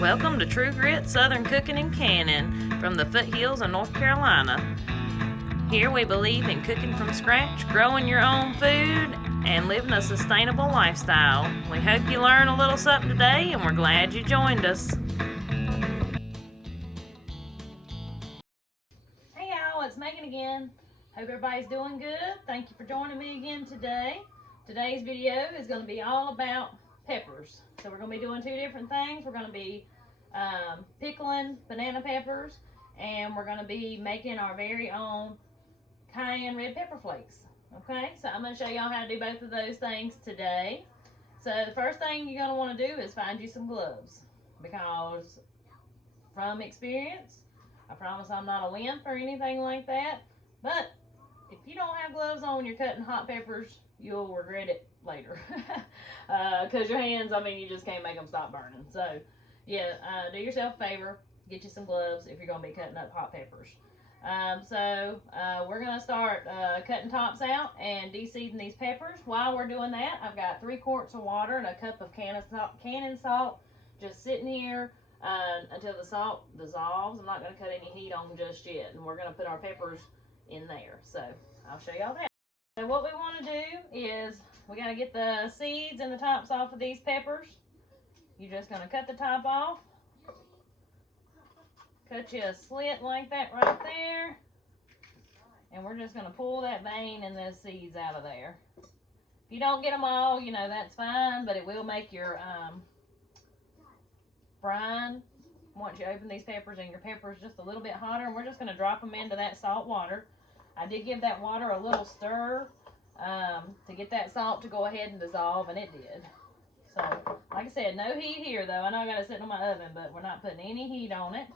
Welcome to True Grit Southern Cooking and Canning from the foothills of North Carolina. Here we believe in cooking from scratch, growing your own food, and living a sustainable lifestyle. We hope you learn a little something today, and we're glad you joined us. Hey y'all, it's Megan again. Hope everybody's doing good. Thank you for joining me again today. Today's video is going to be all about peppers. So we're going to be doing two different things. We're going to be pickling banana peppers, and we're going to be making our very own cayenne red pepper flakes. Okay, so I'm going to show y'all how to do both of those things today. So the first thing you're going to want to do is find you some gloves, because from experience, I promise I'm not a wimp or anything like that, but if you don't have gloves on when you're cutting hot peppers, you'll regret it later. Because your hands, you just can't make them stop burning. So, yeah, do yourself a favor. Get you some gloves if you're going to be cutting up hot peppers. We're going to start cutting tops out and de-seeding these peppers. While we're doing that, I've got 3 quarts of water and a cup of cannon salt just sitting here until the salt dissolves. I'm not going to cut any heat on just yet. And we're going to put our peppers in there. So I'll show y'all that. So what we want to do is we got to get the seeds and the tops off of these peppers. You're just going to cut the top off. Cut you a slit like that right there. And we're just going to pull that vein and the seeds out of there. If you don't get them all, that's fine, but it will make your brine, once you open these peppers and your peppers just a little bit hotter, and we're just going to drop them into that salt water. I did give that water a little stir to get that salt to go ahead and dissolve, and it did. So, like I said, no heat here though. I know I got to sit in my oven, but we're not putting any heat on it.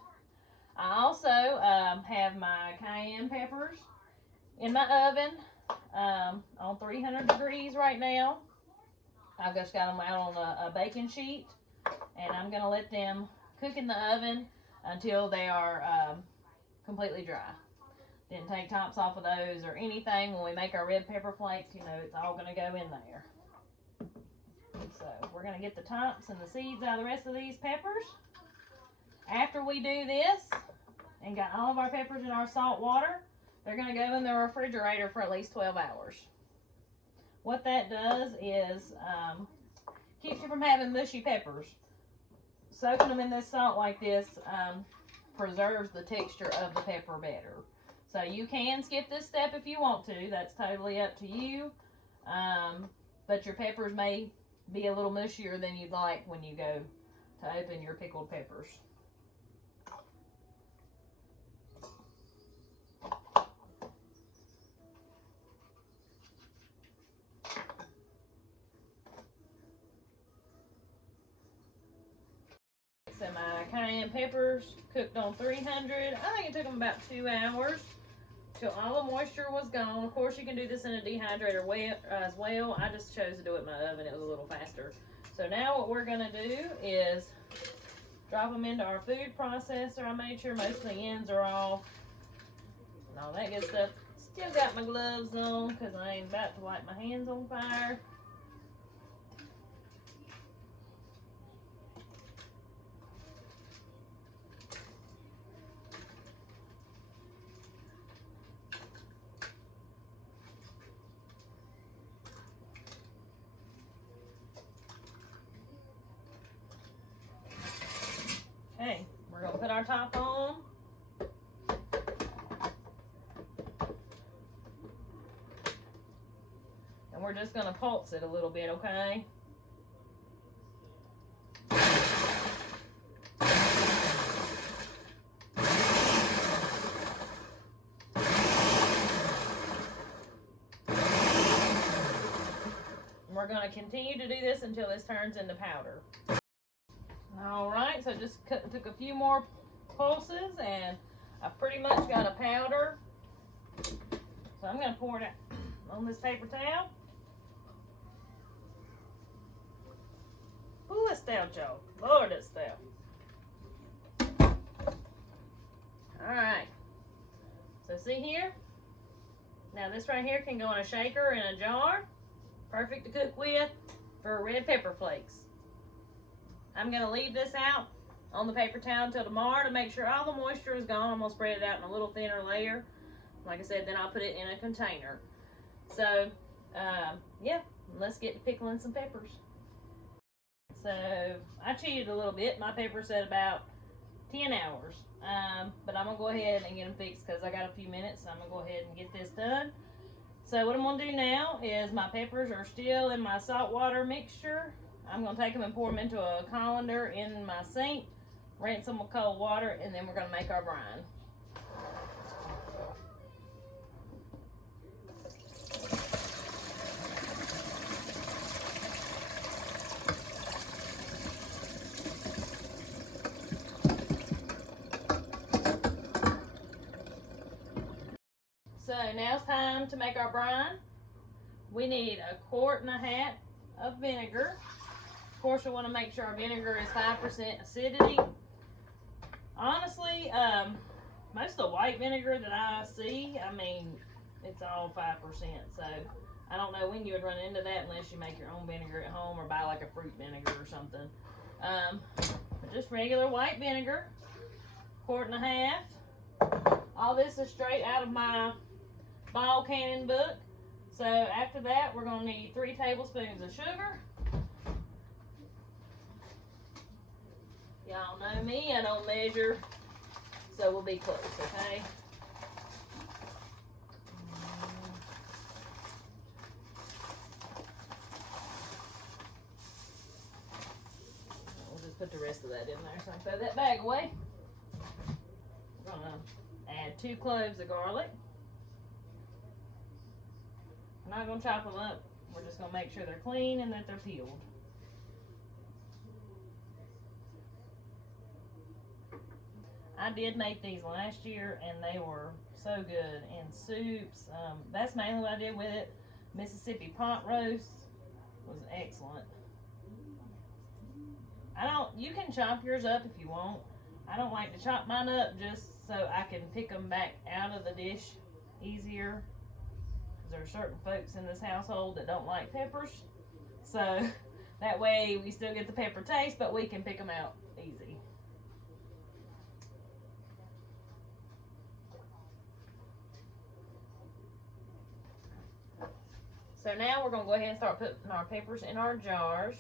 I also have my cayenne peppers in my oven on 300 degrees right now. I've just got them out on a baking sheet, and I'm going to let them cook in the oven until they are completely dry. Didn't take tops off of those or anything. When we make our red pepper flakes, it's all going to go in there. So we're going to get the tops and the seeds out of the rest of these peppers. After we do this and got all of our peppers in our salt water, they're going to go in the refrigerator for at least 12 hours. What that does is keeps you from having mushy peppers. Soaking them in this salt like this preserves the texture of the pepper better. So you can skip this step if you want to. That's totally up to you. But your peppers may be a little mushier than you'd like when you go to open your pickled peppers. So my cayenne peppers cooked on 300. I think it took them about 2 hours till all the moisture was gone. Of course, you can do this in a dehydrator as well. I just chose to do it in my oven. It was a little faster. So now what we're going to do is drop them into our food processor. I made sure most of the ends are off and all that good stuff. Still got my gloves on because I ain't about to light my hands on fire. Okay, we're going to put our top on. And we're just going to pulse it a little bit, okay? And we're going to continue to do this until this turns into powder. Alright, so just took a few more pulses and I've pretty much got a powder. So I'm going to pour it out on this paper towel. Ooh, it's stout, y'all. Lord, it's stout. Alright. So see here? Now this right here can go in a shaker in a jar. Perfect to cook with for red pepper flakes. I'm going to leave this out on the paper towel until tomorrow to make sure all the moisture is gone. I'm gonna spread it out in a little thinner layer. Like I said, then I'll put it in a container. So, yeah, let's get to pickling some peppers. So, I cheated a little bit. My paper said about 10 hours. But I'm gonna go ahead and get them fixed because I got a few minutes. So I'm gonna go ahead and get this done. So what I'm gonna do now is my peppers are still in my salt water mixture. I'm gonna take them and pour them into a colander in my sink, rinse them with cold water, and then we're gonna make our brine. So now it's time to make our brine. We need 1.5 quarts of vinegar. Of course, we want to make sure our vinegar is 5% acidity. Honestly, most of the white vinegar that I see, I mean, it's all 5%. So I don't know when you would run into that unless you make your own vinegar at home or buy like a fruit vinegar or something. But just regular white vinegar, 1.5 quarts. All this is straight out of my Ball Cannon book. So after that, we're going to need 3 tablespoons of sugar. Y'all know me, I don't measure, so we'll be close, okay? We'll just put the rest of that in there. So I throw that bag away. We're going to add 2 cloves of garlic. We're not going to chop them up. We're just going to make sure they're clean and that they're peeled. I did make these last year and they were so good in soups. That's mainly what I did with it. Mississippi pot roast was excellent. You can chop yours up if you want. I don't like to chop mine up just so I can pick them back out of the dish easier. There are certain folks in this household that don't like peppers, so that way we still get the pepper taste, but we can pick them out easy. So now we're going to go ahead and start putting our peppers in our jars.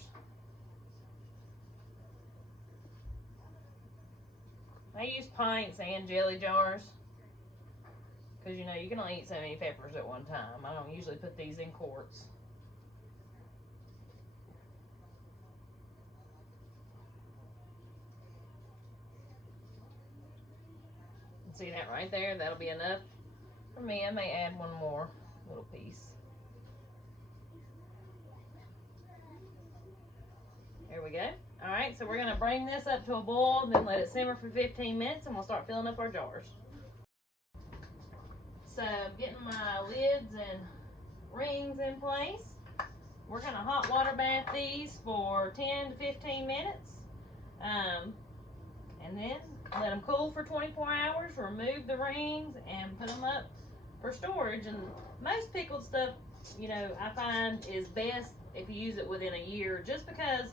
I use pints and jelly jars. Because, you know, you can only eat so many peppers at one time. I don't usually put these in quarts. See that right there? That'll be enough for me. I may add one more little piece. There we go. Alright, so we're going to bring this up to a boil, then let it simmer for 15 minutes, and we'll start filling up our jars. So I'm getting my lids and rings in place. We're going to hot water bath these for 10 to 15 minutes. And then let them cool for 24 hours, remove the rings, and put them up for storage. And most pickled stuff, you know, I find is best if you use it within a year, just because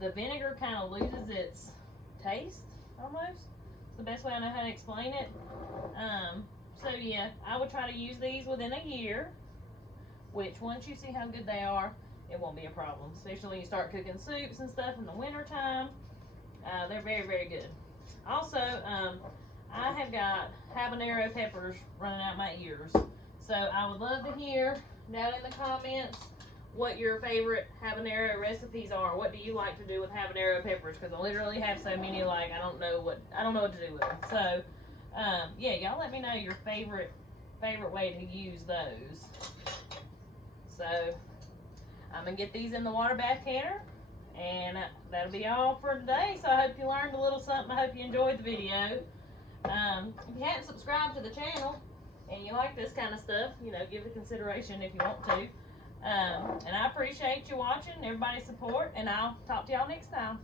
the vinegar kind of loses its taste almost. It's the best way I know how to explain it. So yeah, I would try to use these within a year, which once you see how good they are, it won't be a problem. Especially when you start cooking soups and stuff in the winter time. They're very, very good. Also, I have got habanero peppers running out my ears. So I would love to hear down in the comments what your favorite habanero recipes are. What do you like to do with habanero peppers? Because I literally have so many, like I don't know what to do with them. So yeah, y'all let me know your favorite way to use those. So I'm gonna get these in the water bath canner, and that'll be all for today. So I hope you learned a little something. I hope you enjoyed the video. If you hadn't subscribed to the channel and you like this kind of stuff, you know, give it consideration if you want to. And I appreciate you watching, everybody's support, and I'll talk to y'all next time.